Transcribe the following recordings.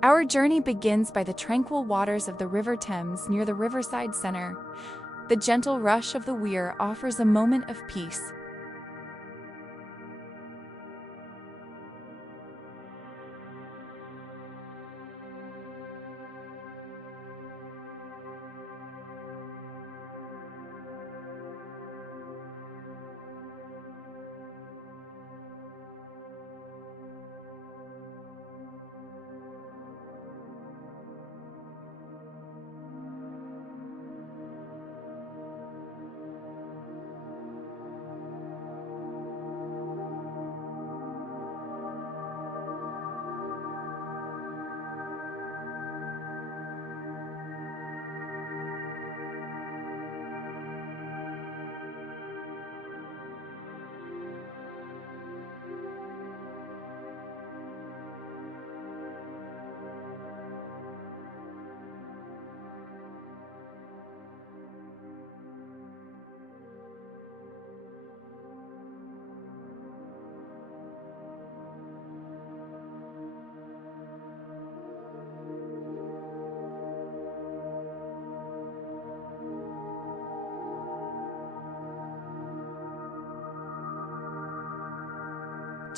Our journey begins by the tranquil waters of the River Thames near the Riverside Centre. The gentle rush of the Weir offers a moment of peace.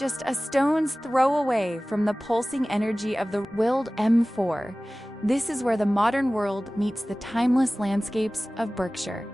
Just a stone's throw away from the pulsing energy of the willed M4, this is where the modern world meets the timeless landscapes of Berkshire.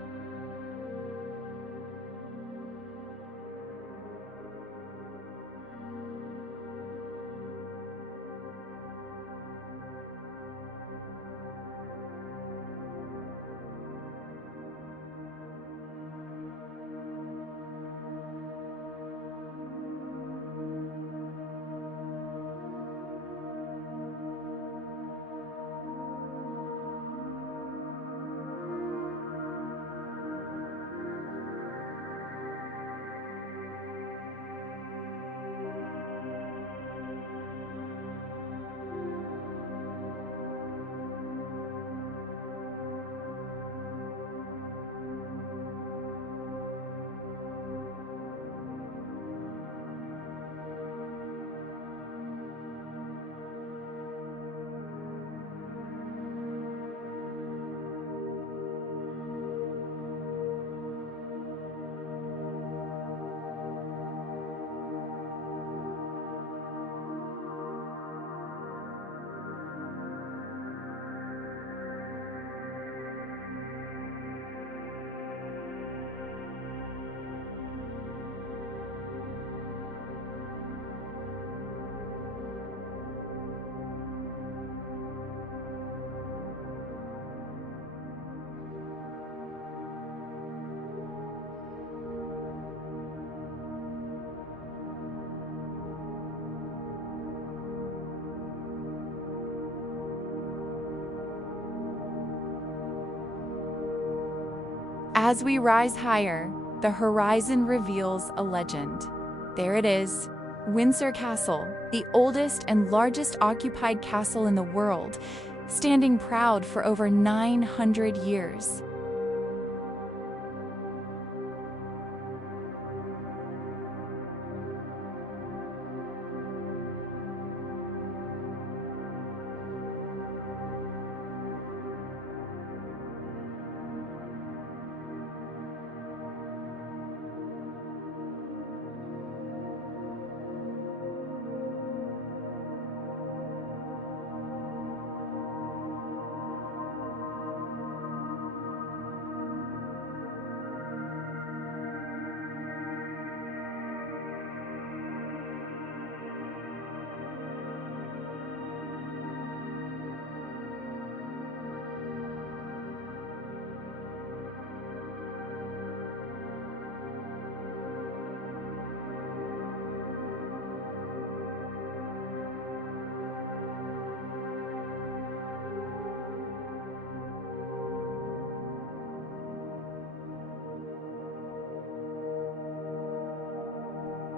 As we rise higher, the horizon reveals a legend. There it is, Windsor Castle, the oldest and largest occupied castle in the world, standing proud for over 900 years.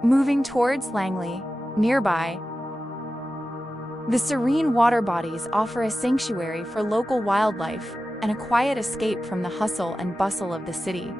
Moving towards Langley, nearby, the serene water bodies offer a sanctuary for local wildlife and a quiet escape from the hustle and bustle of the city.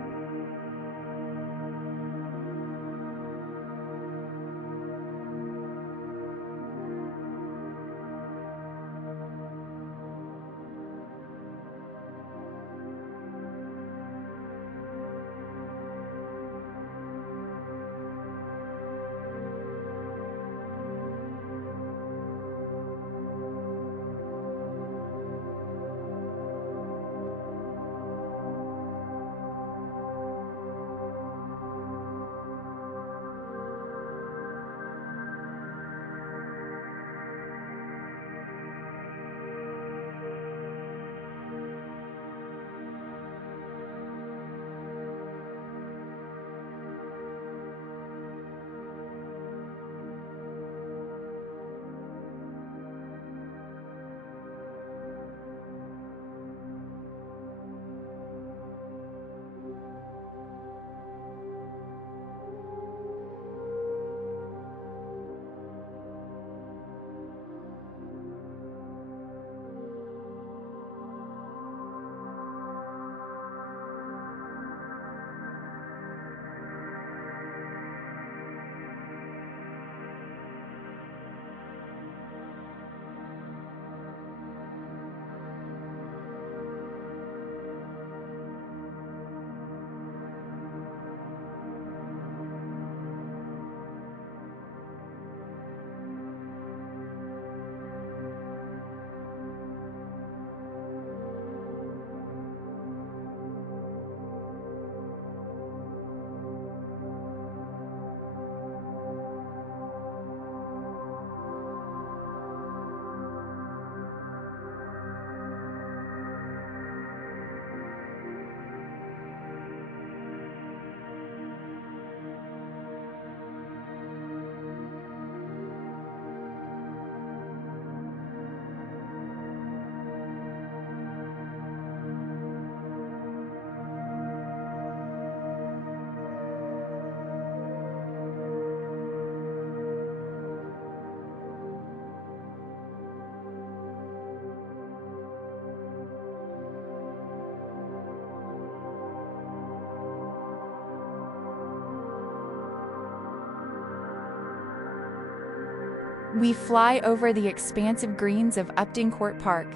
We fly over the expansive greens of Upton Court Park.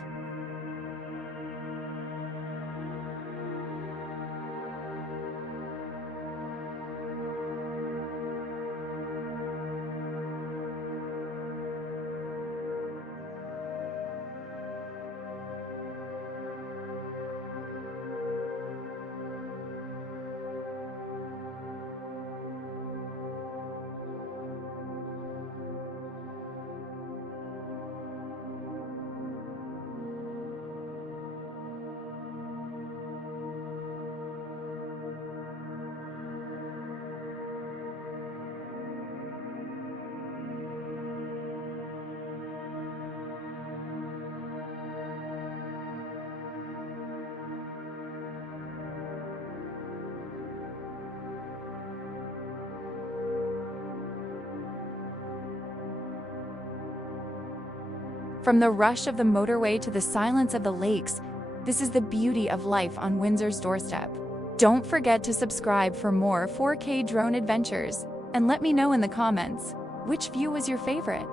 From the rush of the motorway to the silence of the lakes, this is the beauty of life on Windsor's doorstep. Don't forget to subscribe for more 4K drone adventures, and let me know in the comments, which view was your favorite?